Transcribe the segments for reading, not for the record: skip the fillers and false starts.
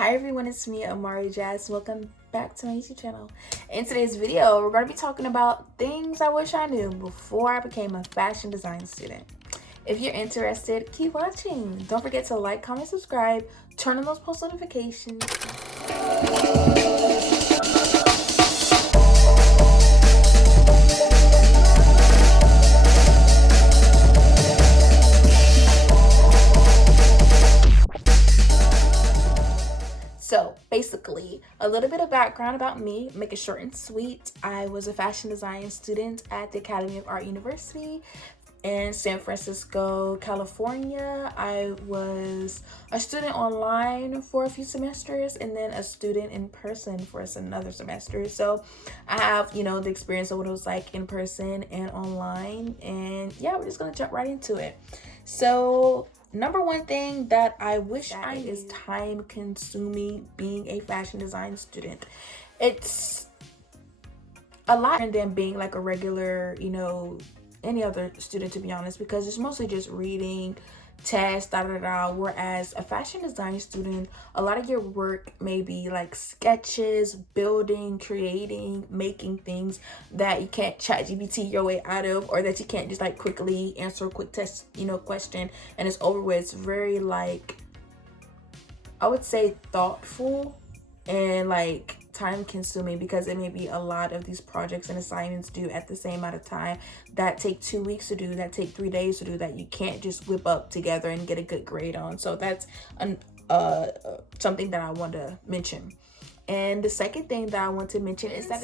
Hi everyone, it's me, AMARIJASZ. Welcome back to my YouTube channel. In today's video, we're going to be talking about things I wish I knew before I became a fashion design student. If you're interested, keep watching. Don't forget to like, comment, subscribe, turn on those post notifications. So basically, a little bit of background about me, make it short and sweet. I was a fashion design student at the Academy of Art University in San Francisco, California. I was a student online for a few semesters and then a student in person for another semester. So I have, the experience of what it was like in person and online. And yeah, we're just gonna jump right into it. So number one thing that I wish I knew is time consuming being a fashion design student. It's a lot different than being like a regular, any other student, to be honest, because it's mostly just reading, tests, whereas a fashion design student, a lot of your work may be like sketches, building, creating, making things that you can't chat GPT your way out of, or that you can't just like quickly answer a quick test, question and it's over with. It's very like, I would say, thoughtful and like time consuming, because it may be a lot of these projects and assignments due at the same amount of time that take 2 weeks to do, that take 3 days to do, that you can't just whip up together and get a good grade on. So that's something that I want to mention. And the second thing that I want to mention is that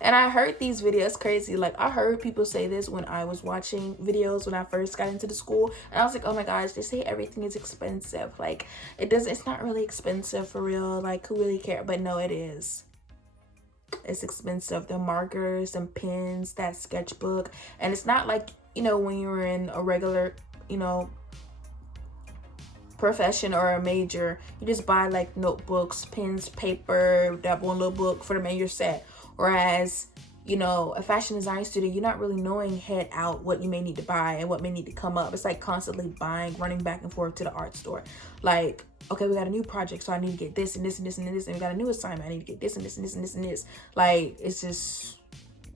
and I heard these videos crazy. Like, I heard people say this when I was watching videos when I first got into the school, and I was like, oh my gosh, they say everything is expensive. Like, it's not really expensive for real. Like, who really care? But no, it is. It's expensive. The markers and pens, that sketchbook. And it's not like, when you're in a regular, profession or a major, you just buy like notebooks, pens, paper, that one little book for the major set. Whereas, a fashion design student, you're not really knowing head out what you may need to buy and what may need to come up. It's like constantly buying, running back and forth to the art store. Like, okay, we got a new project, so I need to get this and this and this and this, and we got a new assignment, I need to get this and this and this and this and this. Like, it's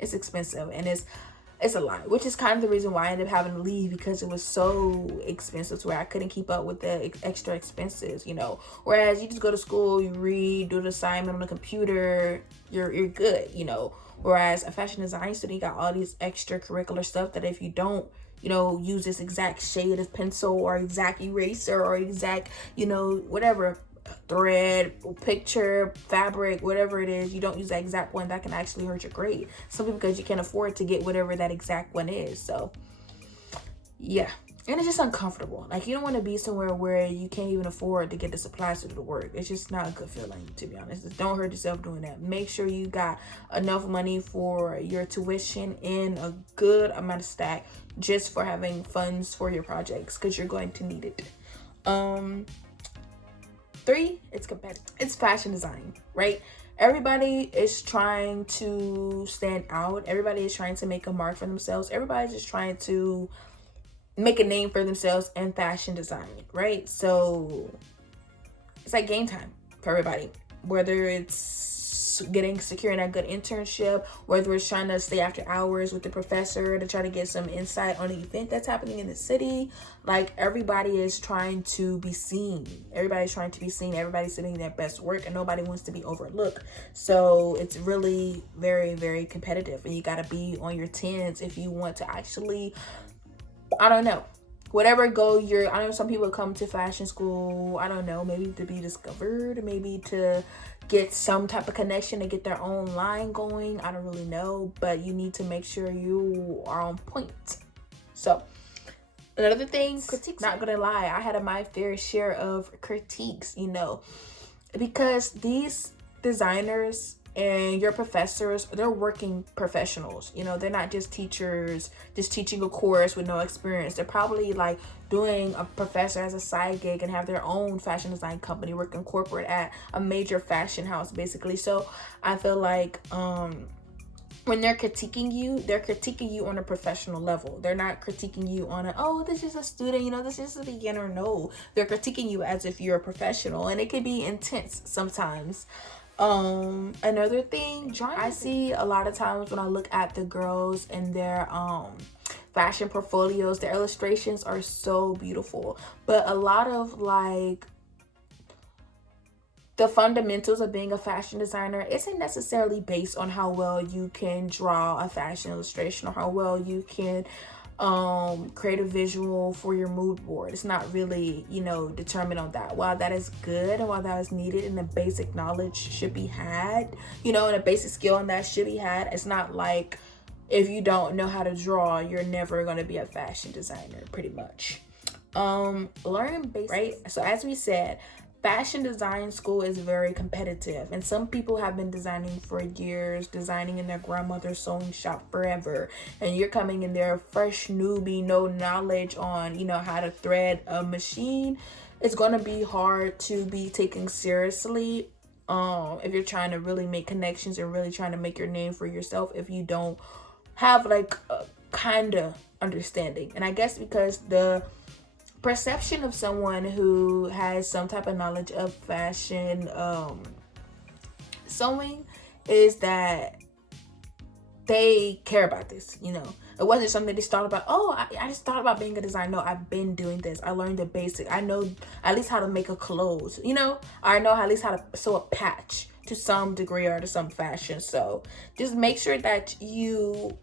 expensive, and it's a lot, which is kind of the reason why I ended up having to leave, because it was so expensive to where I couldn't keep up with the extra expenses, Whereas you just go to school, you read, do the assignment on the computer, you're good, Whereas a fashion design student, you got all these extracurricular stuff that if you don't, use this exact shade of pencil or exact eraser or exact, whatever, thread, picture, fabric, whatever it is, you don't use that exact one, that can actually hurt your grade simply because you can't afford to get whatever that exact one is. So yeah, and it's just uncomfortable. Like, you don't want to be somewhere where you can't even afford to get the supplies to do the work. It's just not a good feeling, to be honest. Just don't hurt yourself doing that. Make sure you got enough money for your tuition and a good amount of stack just for having funds for your projects, because you're going to need it. 3, it's competitive. It's fashion design, right? Everybody is trying to stand out. Everybody is trying to make a mark for themselves. Everybody's just trying to make a name for themselves in fashion design, right? So it's like game time for everybody, whether it's securing a good internship, whether it's trying to stay after hours with the professor to try to get some insight on the event that's happening in the city. Like, everybody is trying to be seen. Everybody's trying to be seen. Everybody's doing their best work, and nobody wants to be overlooked. So it's really very, very competitive, and you got to be on your tens if you want to actually, I don't know, whatever goal I know some people come to fashion school, I don't know, maybe to be discovered, maybe to get some type of connection to get their own line going. I don't really know, but you need to make sure you are on point. So another thing, critiques, not gonna lie, I had my fair share of critiques, because these designers and your professors, they're working professionals. They're not just teachers just teaching a course with no experience. They're probably like doing a professor as a side gig and have their own fashion design company, working corporate at a major fashion house, basically. So I feel like when they're critiquing you on a professional level. They're not critiquing you on a, oh, this is a student, this is a beginner. No, they're critiquing you as if you're a professional, and it can be intense sometimes. Another thing I see a lot of times when I look at the girls and their fashion portfolios, their illustrations are so beautiful, but a lot of like the fundamentals of being a fashion designer isn't necessarily based on how well you can draw a fashion illustration or how well you can create a visual for your mood board. It's not really, determined on that. While that is good and while that is needed and the basic knowledge should be had, and a basic skill in that should be had, it's not like if you don't know how to draw, you're never going to be a fashion designer, pretty much. Learn basics, right? So as we said, fashion design school is very competitive, and some people have been designing for years, designing in their grandmother's sewing shop forever, and you're coming in there fresh newbie, no knowledge on how to thread a machine. It's going to be hard to be taken seriously if you're trying to really make connections and really trying to make your name for yourself, if you don't have like a kind of understanding. And I guess because the perception of someone who has some type of knowledge of fashion sewing is that they care about this. It wasn't something they just thought about, oh, I just thought about being a designer. No, I've been doing this. I learned the basic. I know at least how to make a clothes, I know at least how to sew a patch to some degree or to some fashion. So just make sure that you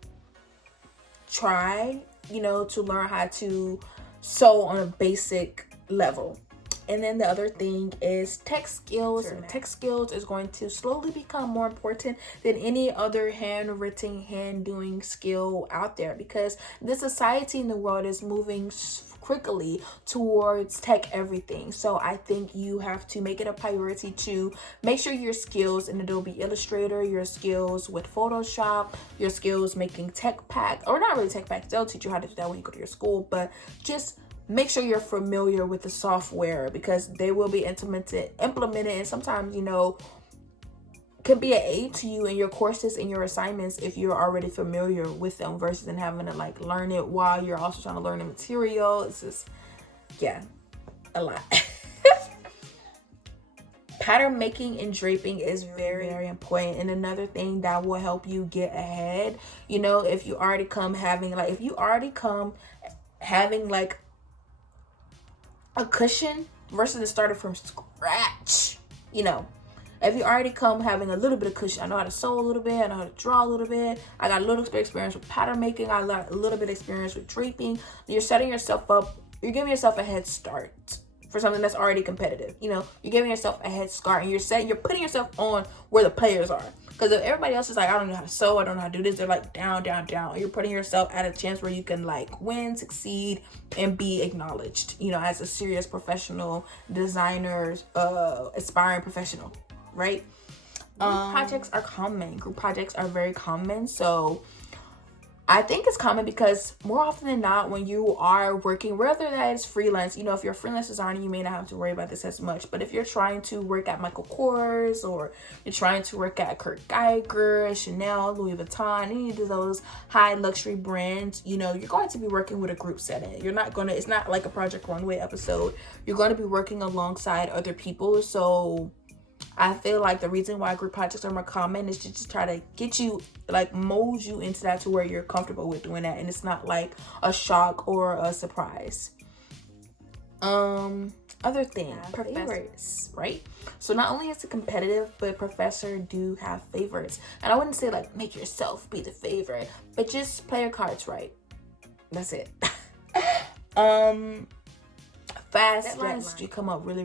try, to learn how to sew on a basic level. And then the other thing is tech skills. Sure. Tech skills is going to slowly become more important than any other handwritten, hand-doing skill out there, because the society in the world is moving quickly towards tech everything. So I think you have to make it a priority to make sure your skills in Adobe Illustrator, your skills with Photoshop, your skills making tech packs, or not really tech packs, they'll teach you how to do that when you go to your school, but just make sure you're familiar with the software, because they will be implemented, and sometimes, can be an aid to you in your courses and your assignments if you're already familiar with them, versus than having to like learn it while you're also trying to learn the material. It's just, a lot. Pattern making and draping is very, very important. And another thing that will help you get ahead, if you already come having like a cushion versus it started from scratch, if you already come having a little bit of cushion, I know how to sew a little bit, I know how to draw a little bit, I got a little experience with pattern making, I got a little bit of experience with draping, you're setting yourself up, you're giving yourself a head start for something that's already competitive. You're giving yourself a head start, and you're putting yourself on where the players are. Because if everybody else is like, I don't know how to sew, I don't know how to do this, they're like down, down, down. You're putting yourself at a chance where you can like win, succeed, and be acknowledged, as a serious professional designer, aspiring professional, right? Group projects are common. Group projects are very common. So I think it's common because more often than not, when you are working, whether that is freelance, if you're a freelance designer, you may not have to worry about this as much. But if you're trying to work at Michael Kors, or you're trying to work at Kurt Geiger, Chanel, Louis Vuitton, any of those high luxury brands, you're going to be working with a group setting. It's not like a Project Runway episode. You're going to be working alongside other people. So I feel like the reason why group projects are more common is to just try to get you, like mold you into that to where you're comfortable with doing that, and it's not like a shock or a surprise. Other thing, favorites, right? So not only is it competitive, but professor do have favorites. And I wouldn't say like make yourself be the favorite, but just play your cards right. That's it. Fast deadlines do come up really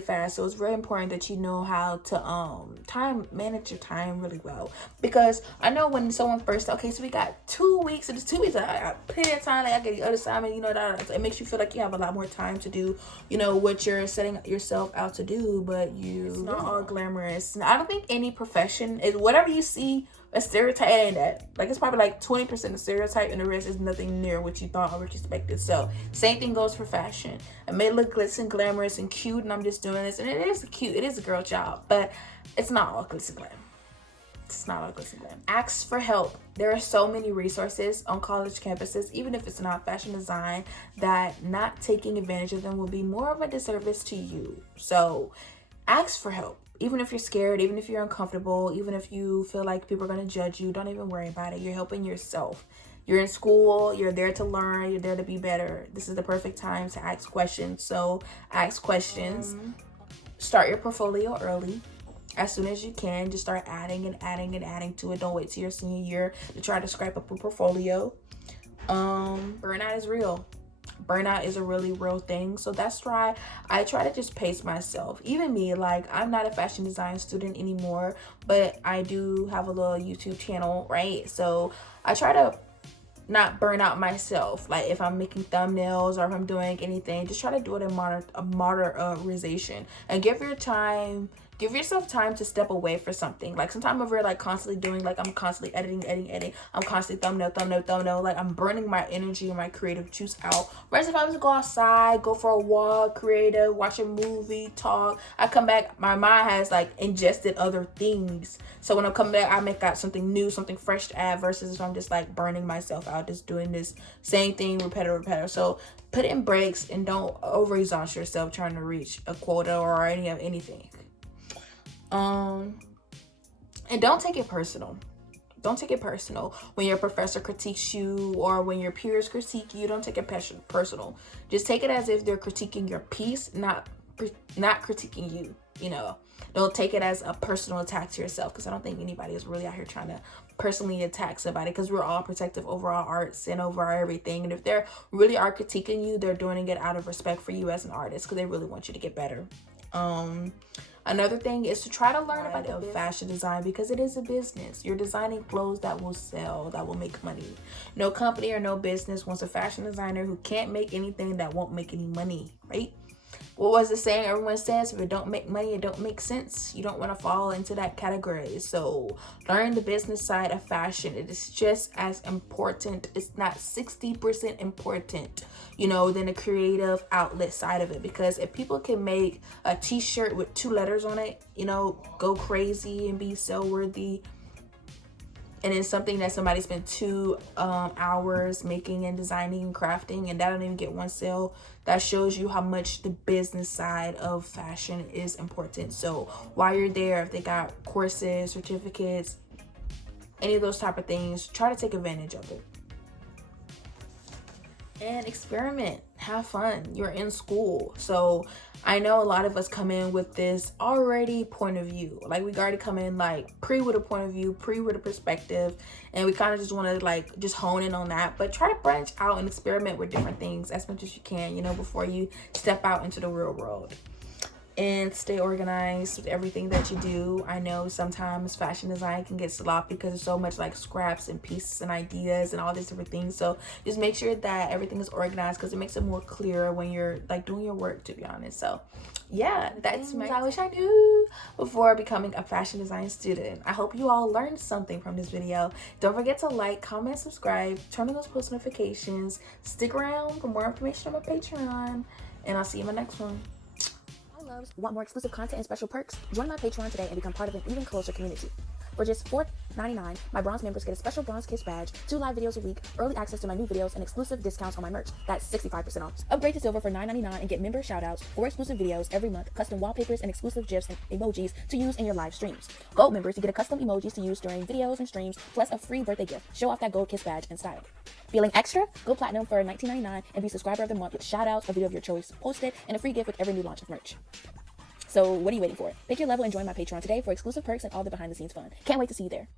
fast. So it's very important that you know how to manage your time really well. Because I know when someone first, okay, so we got 2 weeks, and it's 2 weeks, I got plenty of time, like I get the other assignment, it makes you feel like you have a lot more time to do, what you're setting yourself out to do, but it's not all glamorous. I don't think any profession is whatever you see a stereotype, ain't that. Like, it's probably like 20% of stereotype, and the rest is nothing near what you thought or what you expected. So same thing goes for fashion. It may look glitz and glamorous and cute, and I'm just doing this, and it is cute, it is a girl job, but it's not all glitz and glam. It's not all glitz and glam. Ask for help. There are so many resources on college campuses, even if it's not fashion design, that not taking advantage of them will be more of a disservice to you. So ask for help. Even if you're scared, even if you're uncomfortable, even if you feel like people are going to judge you, don't even worry about it. You're helping yourself. You're in school, you're there to learn, you're there to be better. This is the perfect time to ask questions. So ask questions. Start your portfolio early. As soon as you can, just start adding and adding and adding to it. Don't wait till your senior year to try to scrape up a portfolio. Burnout is real. Burnout is a really real thing. So that's why I try to just pace myself. Even me, like, I'm not a fashion design student anymore, but I do have a little YouTube channel, right? So I try to not burn out myself. Like if I'm making thumbnails or if I'm doing anything, just try to do it in moderation and give yourself time to step away for something. Like sometimes if we're like constantly doing, like I'm constantly editing, I'm constantly thumbnail, like I'm burning my energy and my creative juice out. Whereas if I was to go outside, go for a walk, creative, watch a movie, talk, I come back, my mind has like ingested other things. So when I come back, I make out something new, something fresh to add, versus if I'm just like burning myself out, just doing this same thing, repetitive. So put in breaks and don't overexhaust yourself trying to reach a quota or anything. And don't take it personal. Don't take it personal when your professor critiques you or when your peers critique you. Don't take it personal. Just take it as if they're critiquing your piece, not critiquing you. You know, don't take it as a personal attack to yourself, because I don't think anybody is really out here trying to personally attack somebody, because we're all protective over our arts and over our everything. And if they're really are critiquing you, they're doing it out of respect for you as an artist, because they really want you to get better. Another thing is to try to learn about the fashion design, because it is a business. You're designing clothes that will sell, that will make money. No company or no business wants a fashion designer who can't make anything that won't make any money, right? What was the saying everyone says? If it don't make money, it don't make sense. You don't want to fall into that category. So learn the business side of fashion. It is just as important. It's not 60% important, you know, than the creative outlet side of it. Because if people can make a t-shirt with 2 letters on it, you know, go crazy and be so worthy, and it's something that somebody spent 2 hours making and designing and crafting, and that don't even get 1 sale, that shows you how much the business side of fashion is important. So while you're there, if they got courses, certificates, any of those type of things, try to take advantage of it. And experiment, have fun. You're in school. So I know a lot of us come in with this already point of view. Like we already come in like pre with a point of view, pre with a perspective, and we kind of just want to like just hone in on that. But try to branch out and experiment with different things as much as you can, you know, before you step out into the real world. And stay organized with everything that you do. I know sometimes fashion design can get sloppy because there's so much like scraps and pieces and ideas and all these different things. So just make sure that everything is organized, because it makes it more clear when you're like doing your work, to be honest. So yeah, that's what I wish I knew before becoming a fashion design student. I hope you all learned something from this video. Don't forget to like, comment, subscribe, turn on those post notifications, stick around for more information on my Patreon, and I'll see you in my next one. Want more exclusive content and special perks? Join my Patreon today and become part of an even closer community. For just $4.99, my bronze members get a special Bronze Kiss badge, 2 live videos a week, early access to my new videos, and exclusive discounts on my merch. That's 65% off. Upgrade to silver for $9.99 and get member shoutouts, 4 exclusive videos every month, custom wallpapers, and exclusive GIFs and emojis to use in your live streams. Gold members, you get a custom emojis to use during videos and streams, plus a free birthday gift. Show off that gold Kiss badge and style. Feeling extra? Go platinum for $19.99 and be subscriber of the month with shoutouts, a video of your choice posted, and a free gift with every new launch of merch. So what are you waiting for? Pick your level and join my Patreon today for exclusive perks and all the behind the scenes fun. Can't wait to see you there.